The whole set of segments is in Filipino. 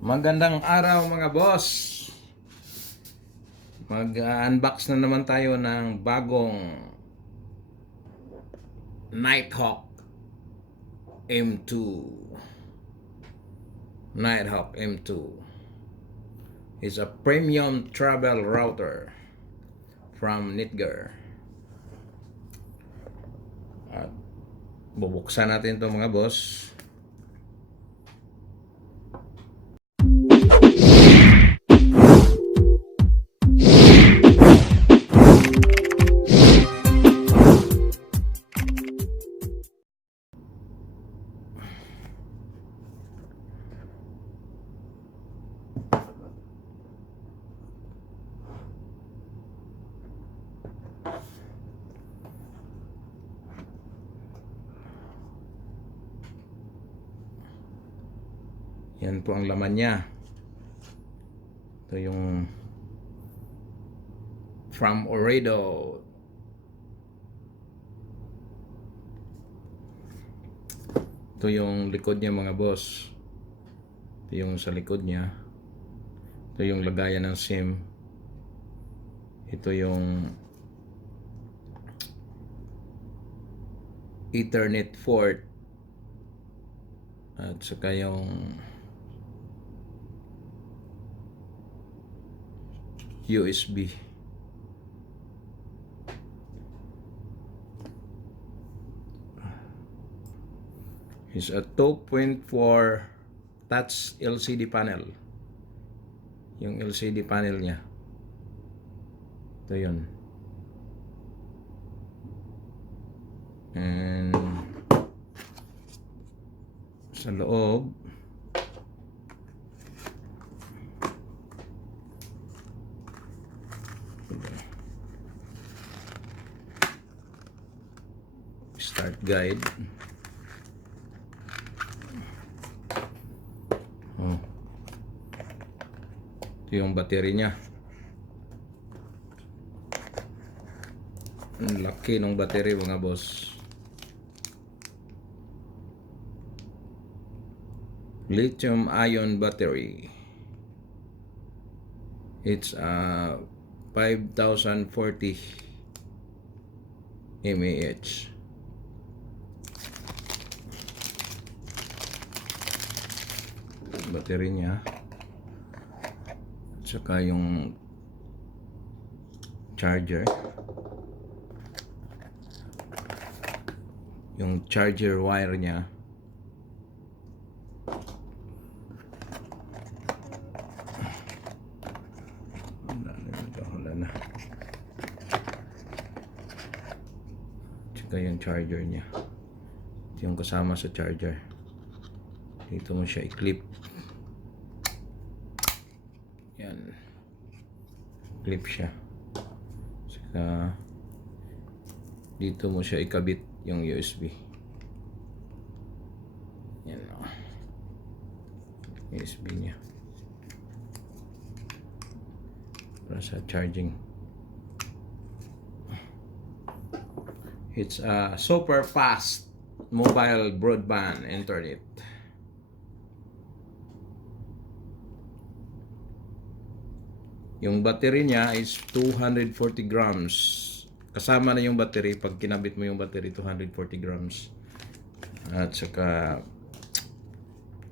Magandang araw mga boss. Mag-unbox na naman tayo ng bagong Nighthawk M2. Nighthawk M2 is a premium travel router from Netgear. At bubuksan natin ito mga boss. Yan po ang laman niya. Ito yung from Ooredoo. Ito yung likod niya mga boss. Ito yung sa likod niya. Ito yung lagayan ng SIM. Ito yung Ethernet port. At saka yung USB. Is a 2.4 touch LCD panel. Yung LCD panel niya. Ito yun. And sa loob start guide. Ito yung battery niya. Ang laki ng battery mga boss. Lithium ion battery. It's 5040 mAh. Battery niya. At saka yung charger. Yung charger wire niya. Wala na. Tsaka yung charger niya. Ito yung kasama sa charger. Dito mo siya i-clip. Yan. Clip siya. Saka dito mo siya ikabit yung USB. Yan o. USB niya. Para sa charging. It's a super fast mobile broadband internet. Yung battery niya is 240 grams. Kasama na yung battery. Pag kinabit mo yung battery, 240 grams. At saka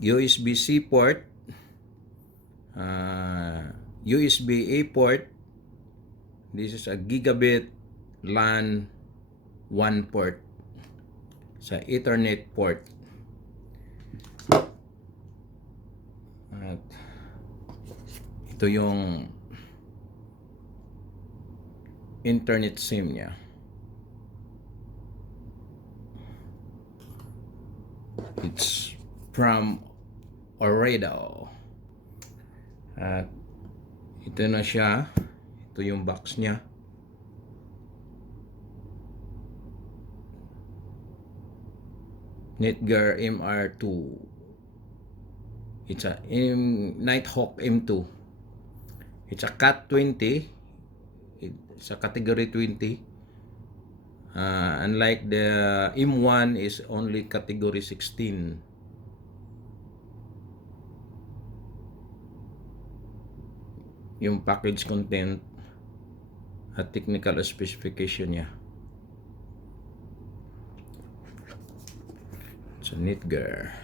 USB-C port, USB-A port. This is a gigabit LAN 1 port sa Ethernet port. At ito yung internet SIM niya. It's from Ooredoo. At ito na siya. Ito yung box niya. Netgear MR2. It's a Nighthawk M2. It's a Cat 20. Sa category 20. Unlike the M1 is only category 16. yung package content at technical specification niya. So Netgear.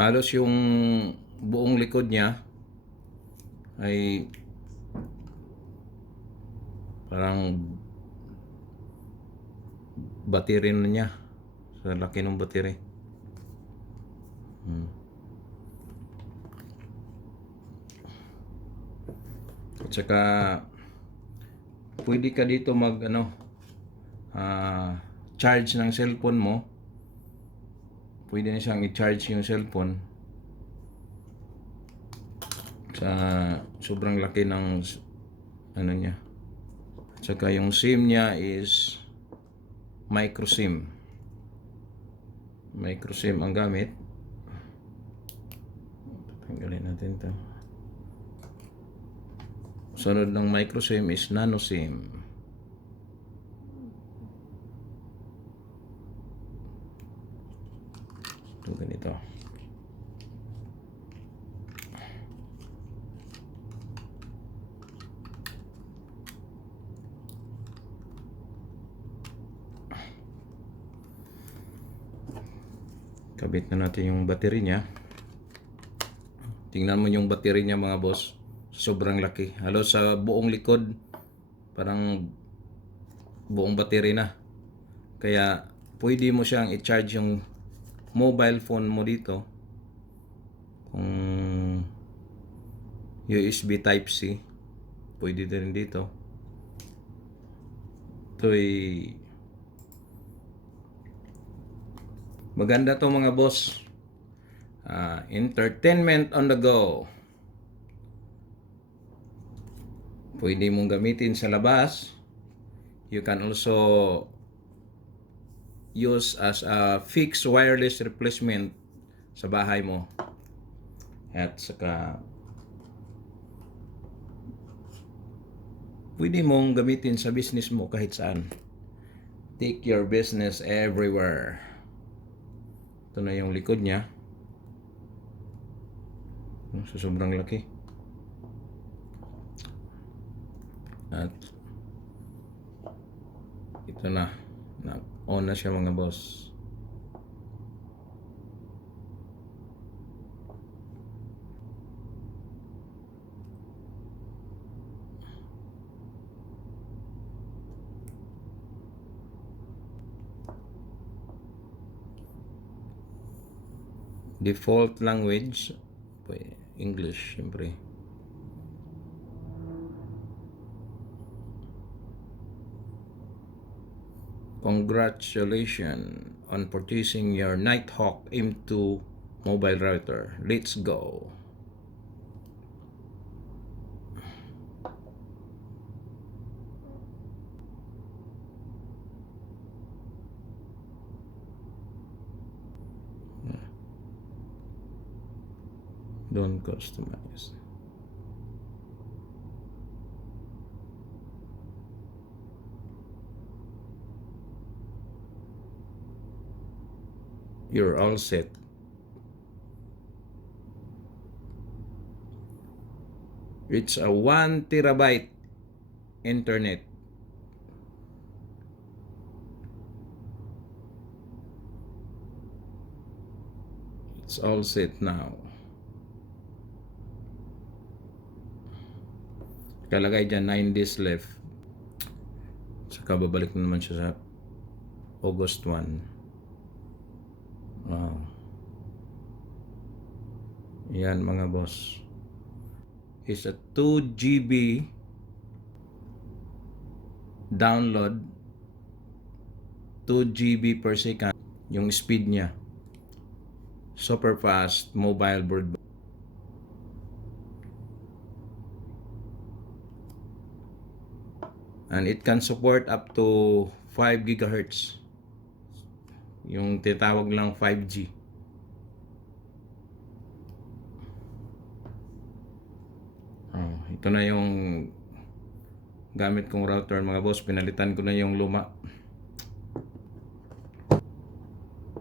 Halos yung buong likod niya ay parang battery na niya sa laki ng battery. At saka pwede ka dito mag charge ng cellphone mo. Pwede na siyang i-charge yung cellphone sa sobrang laki ng ano niya. At saka yung SIM niya is micro SIM. Micro SIM ang gamit. Tanggalin natin to. Sunod ng micro SIM is nano SIM. Ito ganito. Kabit na natin yung battery niya. Tingnan mo yung battery niya mga boss. Sobrang laki. Halos sa buong likod parang buong battery na. Kaya pwede mo siyang i-charge yung mobile phone mo dito. Kung USB Type-C, pwede din dito. Ito'y maganda to mga boss. Entertainment on the go. Pwede mong gamitin sa labas. You can also use as a fixed wireless replacement sa bahay mo. At saka pwede mong gamitin sa business mo kahit saan. Take your business everywhere. Ito na yung likod niya. So, sobrang laki. At ito na. On na siya mga boss. Default language English siyempre. Congratulations on purchasing your Nighthawk M2 mobile router. Let's go. Don't customize. You're all set. It's a 1 terabyte internet. It's all set now. Kalagay dyan 9 days left. Saka babalik na naman siya sa August 1. Wow. Yan mga boss. It's a 2 GB download, 2 GB per second yung speed niya. Super fast mobile broadband. And it can support up to 5 gigahertz. Yung tinatawag lang 5G. Ito na yung gamit kong router mga boss. Pinalitan ko na yung luma.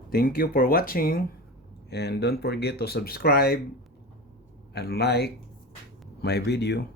Thank you for watching. And don't forget to subscribe and like my video.